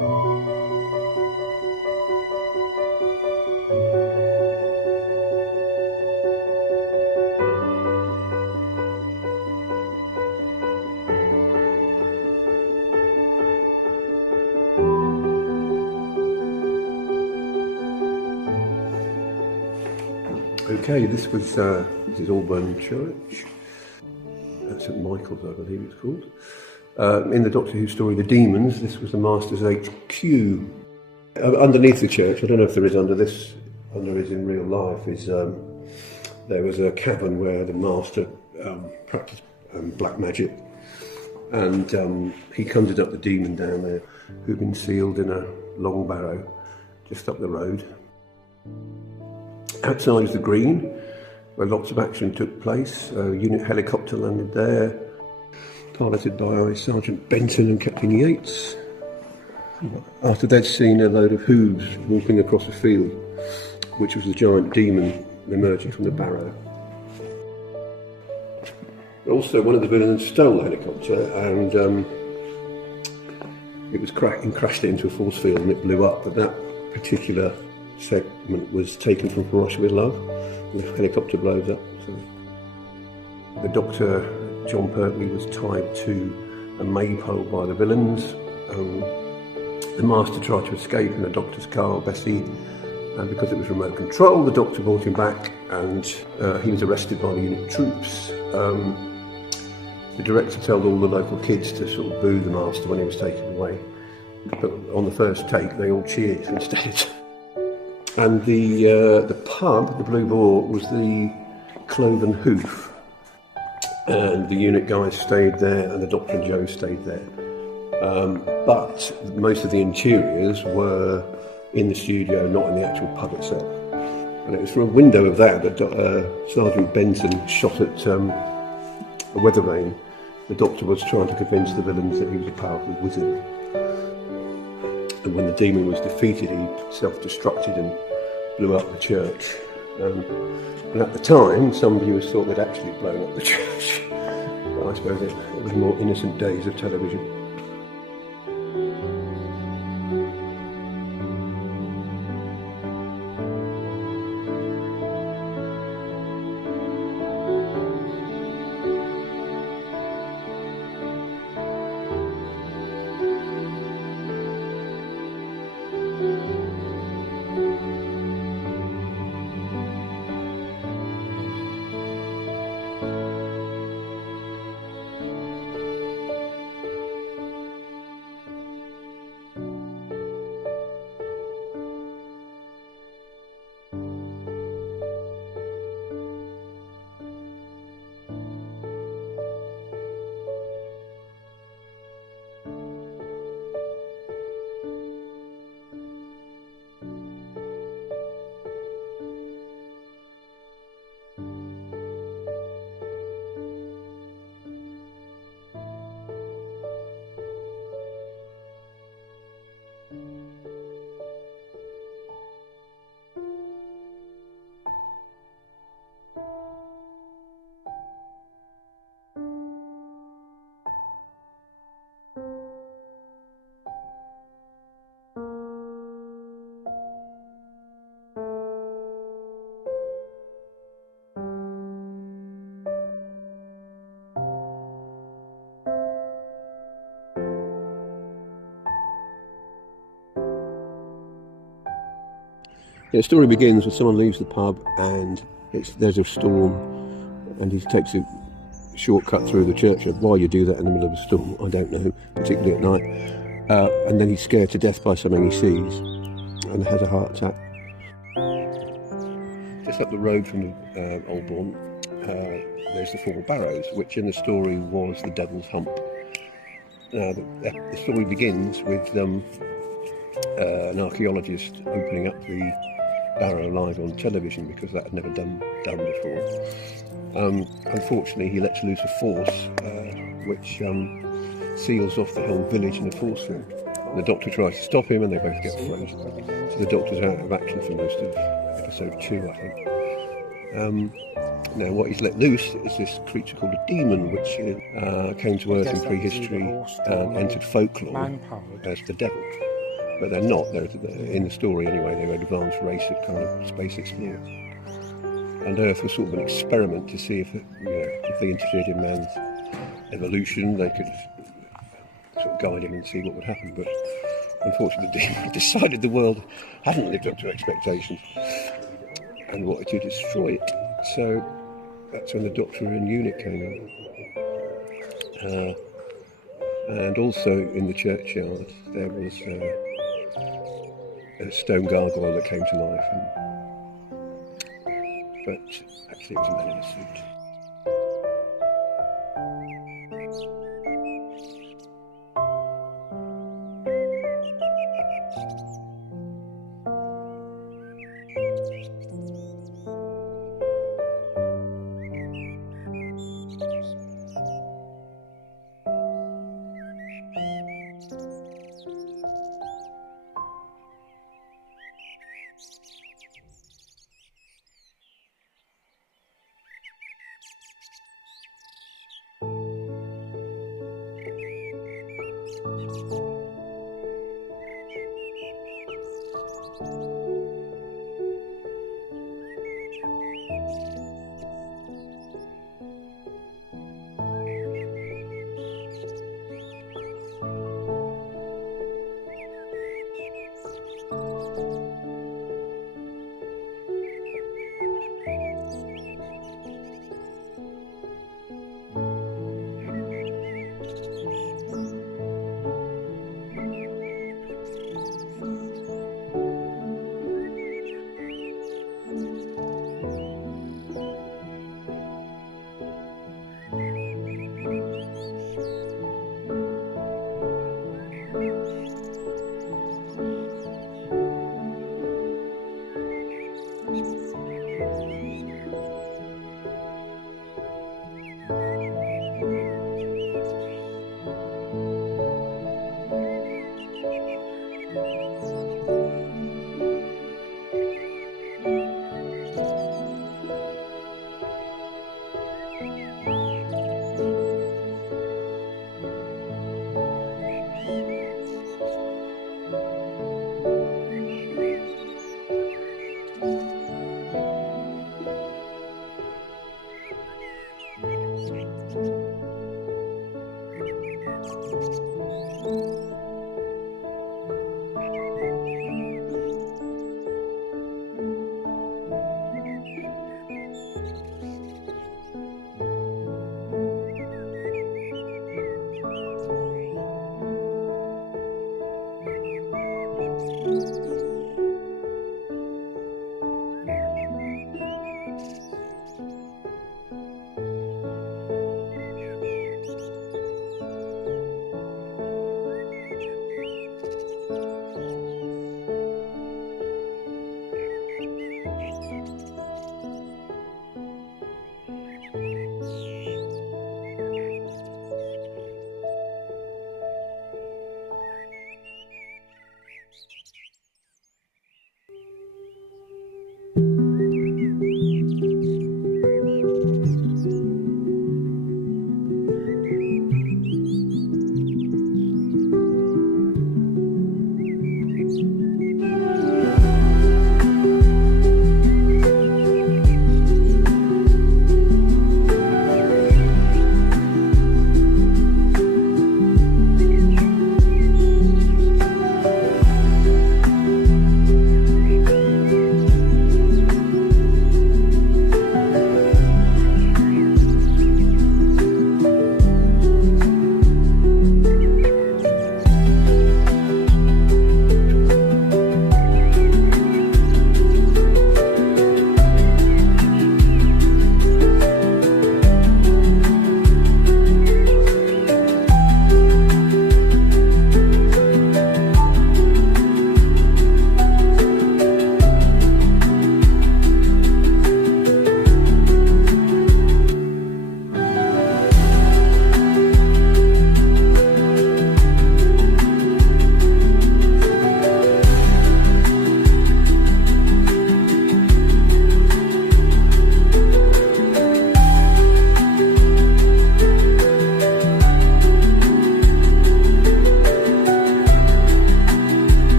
Okay, this is Aldbourne Church. That's St Michael's, I believe it's called. In the Doctor Who story, The Daemons, this was the Master's HQ. Underneath the church, I don't know if there is under is in real life, there was a cavern where the Master practiced black magic, and he conjured up the demon down there, who'd been sealed in a long barrow just up the road. Outside is the Green, where lots of action took place. A unit helicopter landed there, piloted by Sergeant Benson and Captain Yates. After they'd seen a load of hooves walking across a field, which was a giant demon emerging from the barrow. Also, one of the villains stole the helicopter, and it was crashed into a force field and it blew up. But that particular segment was taken from From Russia with Love. The helicopter blows up. So the Doctor, John Pertwee, was tied to a maypole by the villains. The Master tried to escape in the Doctor's car, Bessie, and because it was remote control, the Doctor brought him back, and he was arrested by the unit troops. The director told all the local kids to sort of boo the Master when he was taken away, but on the first take they all cheered instead. And the pub, the Blue Boar, was the Cloven Hoof, and the unit guys stayed there, and the Doctor and Joe stayed there. But most of the interiors were in the studio, not in the actual pub itself. And it was from a window of that Sergeant Benson shot at a weather vane. The Doctor was trying to convince the villains that he was a powerful wizard. And when the demon was defeated, he self-destructed and blew up the church. And at the time, some viewers thought they'd actually blown up the church. But I suppose it was more innocent days of television. The story begins with someone leaves the pub and there's a storm, and he takes a shortcut through the churchyard. Why you do that in the middle of a storm, I don't know, particularly at night. And then he's scared to death by something he sees and has a heart attack. Just up the road from Aldbourne, there's the Four Barrows, which in the story was the Devil's Hump. Now, the story begins with an archaeologist opening up the barrow live on television, because that had never done before. Unfortunately, he lets loose a force which seals off the whole village in a force field. And the Doctor tries to stop him, and they both get frozen. So the Doctor's out of action for most of episode 2, I think. Now, what he's let loose is this creature called a demon, which came to Earth in prehistory and entered folklore as the devil. but they're not. They're, in the story anyway, they were an advanced race of kind of space explorers. And Earth was sort of an experiment to see if, if they interfered in man's evolution, they could sort of guide him and see what would happen. But unfortunately, they decided the world hadn't lived up to expectations and wanted to destroy it. So that's when the Doctor and Unit came in. And also in the churchyard there was a stone gargoyle that came to life. But actually it was a man in a suit.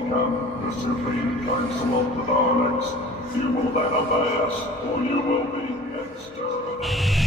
become the supreme council of the Daleks. You will then obey us, or you will be exterminated.